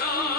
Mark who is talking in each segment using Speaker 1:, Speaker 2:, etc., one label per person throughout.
Speaker 1: Oh.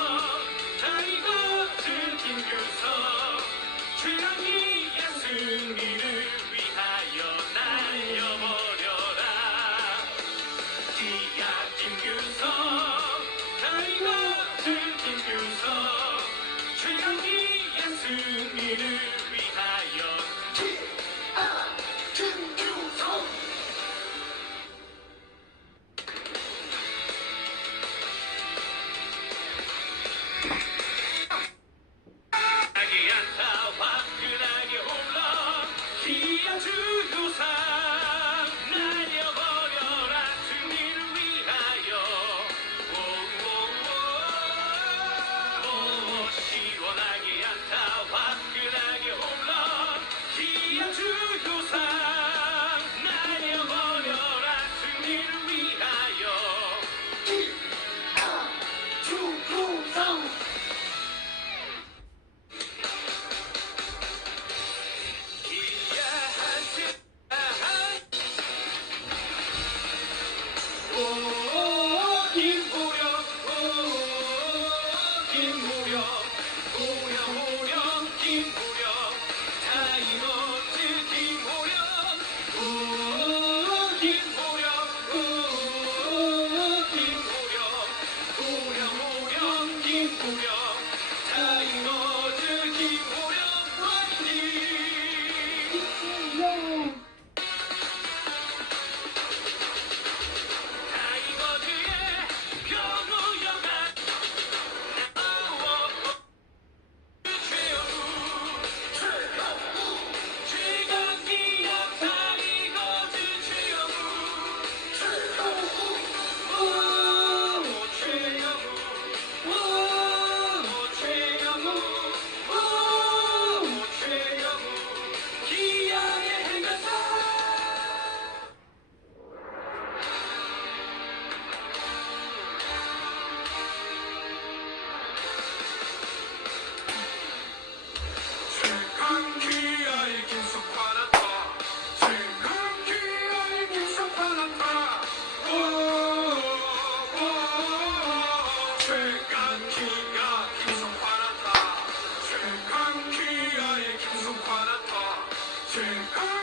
Speaker 1: Oh.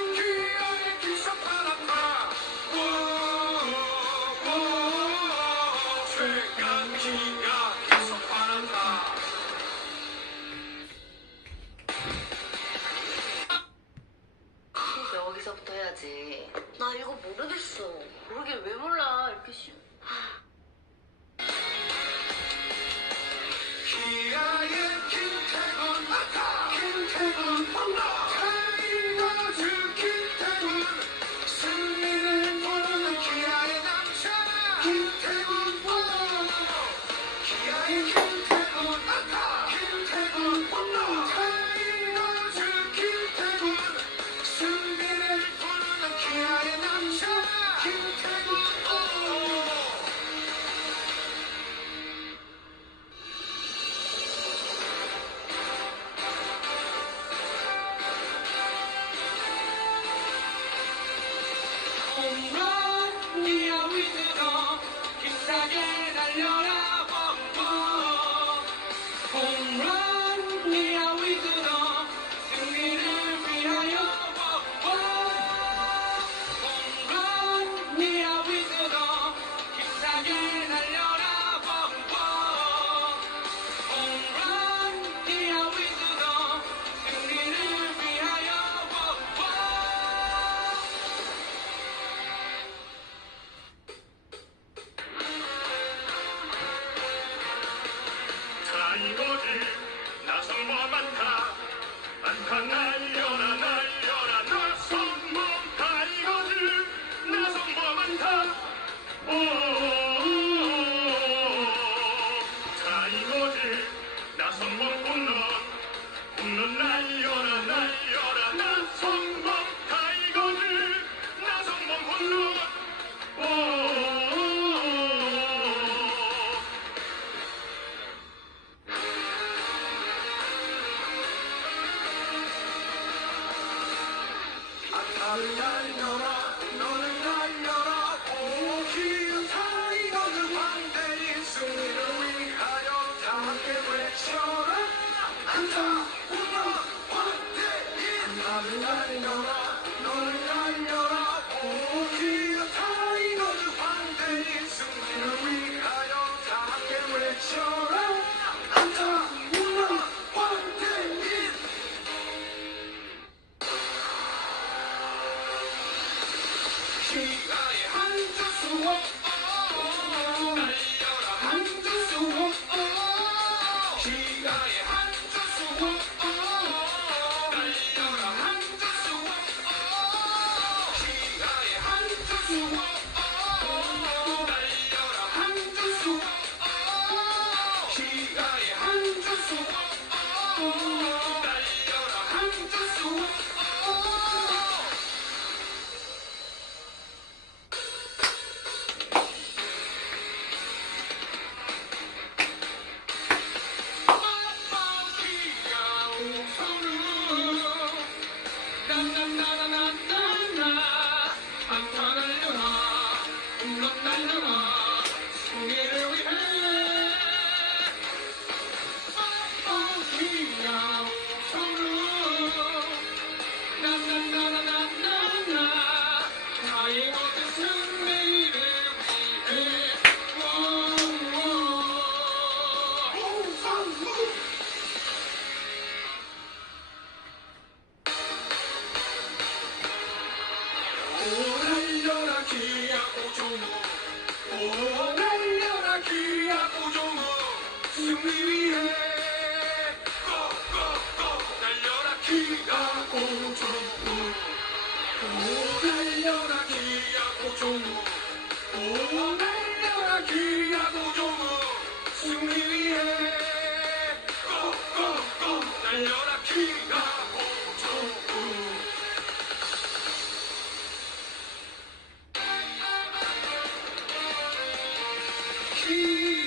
Speaker 1: 기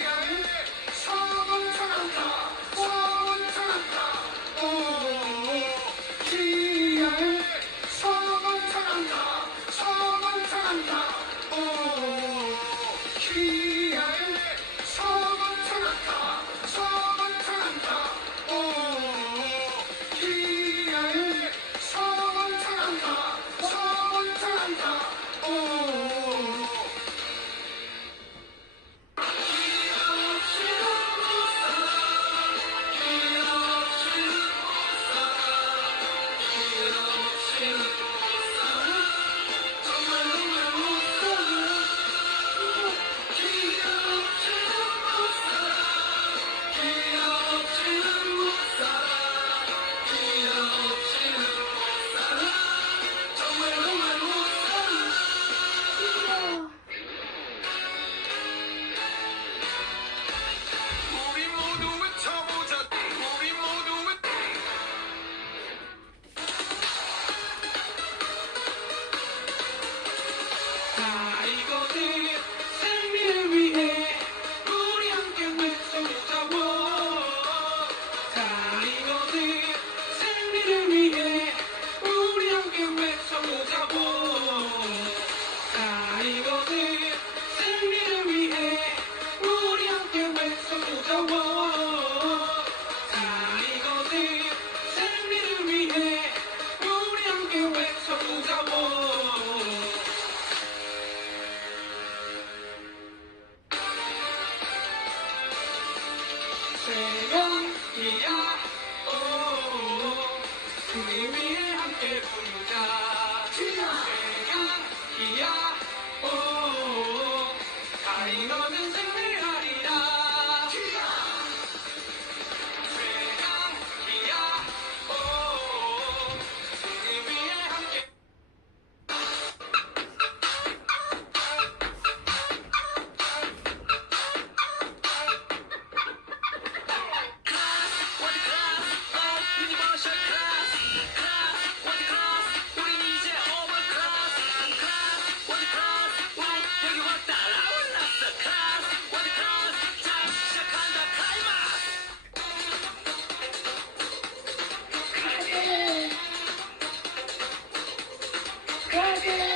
Speaker 2: Roger.